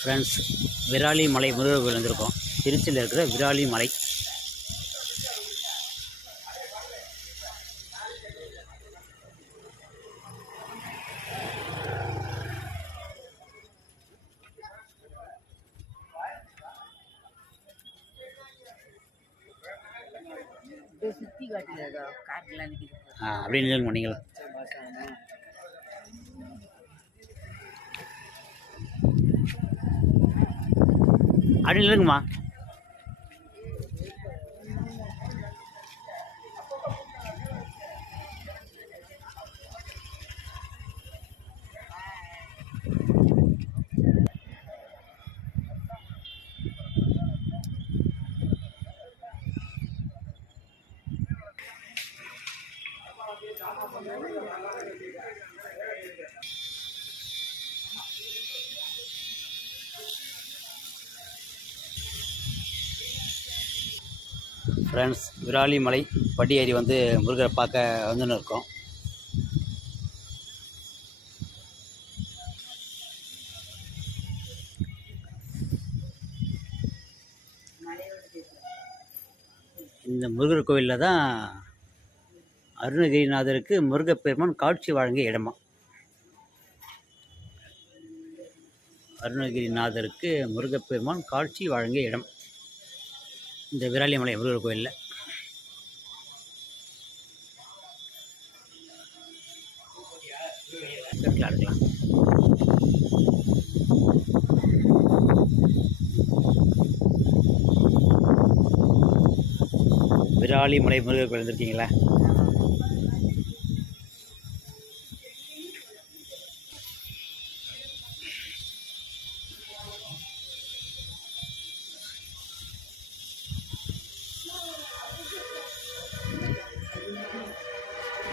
Friends, விராலி மலை முருகர் கோயில் வந்திருக்கோம். திருச்சியில் இருக்கிற விராலி மலை. அப்படியே நில்லுங்க பண்ணீங்களா? அப்படி நில்லுங்கம்மா. ஃப்ரெண்ட்ஸ், விராலி மலை படி ஏறி வந்து முருகரை பார்க்க வந்துன்னு இருக்கோம். இந்த முருகர் கோயிலில் தான் அருணகிரிநாதருக்கு முருகப்பெருமான் காட்சி வழங்கிய இடமா. அருணகிரிநாதருக்கு முருகப்பெருமான் காட்சி வழங்கிய இடம் இந்த விராலிமலை முருகர் கோயிலில். எடுக்கலாம். விராலிமலை முருகர் கோயில் வந்துருக்கீங்களா?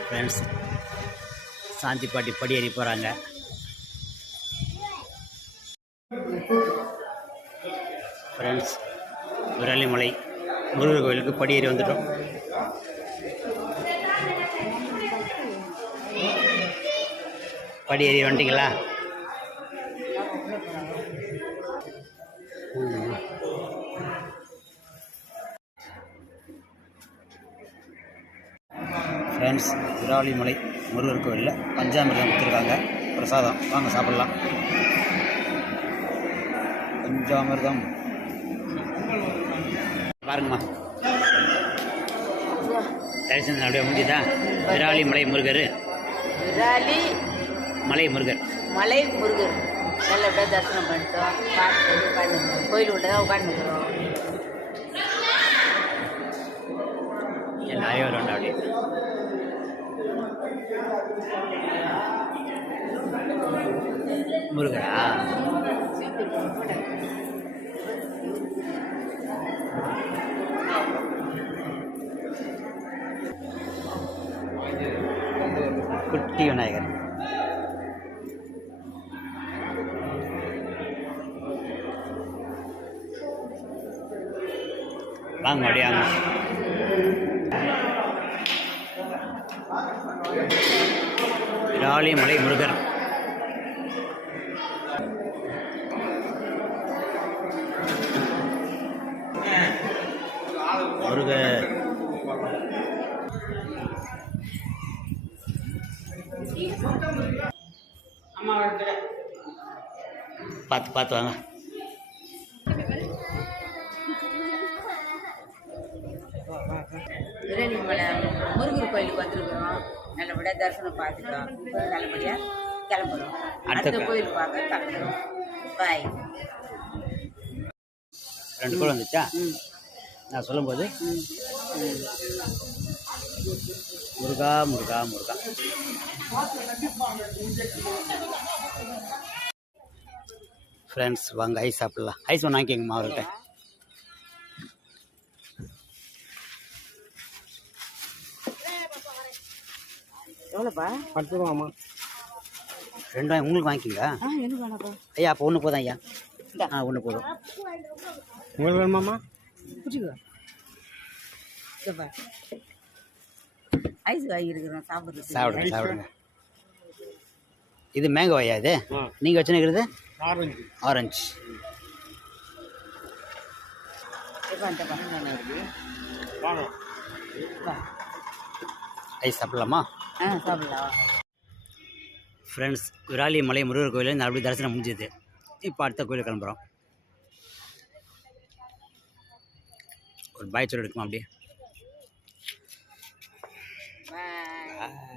ஃப்ரெண்ட்ஸ், சாந்தி பாட்டி படியேறி போகிறாங்க. ஃப்ரெண்ட்ஸ், விராலிமலை முருகர் கோயிலுக்கு படியேறி வந்துட்டோம். படியேறி வந்துட்டீங்களா? ஃப்ரெண்ட்ஸ், விராலிமலை முருகர் கோயிலில் பஞ்சாமிர்தம் கொடுத்துருக்காங்க, பிரசாதம். வாங்க சாப்பிட்லாம். பஞ்சாமிர்தம் பாருங்கம்மா. தரிசனம் அப்படியே முடிஞ்சுதா? விராலிமலை முருகர், விராலி மலை முருகர், மலை முருகர் நல்லபடியாக தரிசனம் பண்ணிட்டோம். பார்த்து உட்காந்து கோயில் உள்ள தான் உட்காந்துக்கிறோம். நிறைய வரும் அப்படியே. முருகரா? குட்டி விநாயகர். வாங்க அப்படியாங்க. விராலிமலை முருகர். முருகர் பார்த்து பார்த்து வாங்க. விராலிமலை முருகர் கோயிலுக்கு வந்துருக்குறோம். நல்லபடியாக தரிசனம் பார்த்துட்டோம். நல்லபடியாக கிளம்புறோம். அடுத்த கோயில் பார்க்க கிளம்புறோம். பாய். 2 கோயில் வந்துச்சா? நான் சொல்லும்போது முருகா முருகா முருகா. ஃப்ரெண்ட்ஸ், வாங்க ஐஸ் சாப்பிட்லாம். ஐஸ் ஒன்று வாங்கிக்கோங்கம்மா அவர்கிட்ட. எவ்வளோப்பா? 10 ரூபாம்மா. 2 வாங்கி உங்களுக்கு வாங்கிக்கிங்க. எனக்கு வேணாப்பா. ஐயா, அப்போ 1 போதும் ஐயா. 1 போதும். உங்களுக்கு வேணுமாம்மா? பிடிச்சிக்கோ. ஐஸ் வாங்கியிருக்கிறோம் சாப்பிட்றது. சாப்பிடுங்க. இது மேங்கோ ஐயா. இது நீங்கள் வச்சுருக்கிறது ஆரஞ்சு. ஐஸ் சாப்பிட்லாமா? சாப்பிடலாம். ஃப்ரெண்ட்ஸ், விராலிமலை முருகர் கோயிலில் அப்படியே தரிசனம் முடிஞ்சது. இப்போ அடுத்த கோயிலுக்கு கிளம்புறோம். ஒரு பாய் சொல்லி எடுக்குமா அப்படியே? பாய்.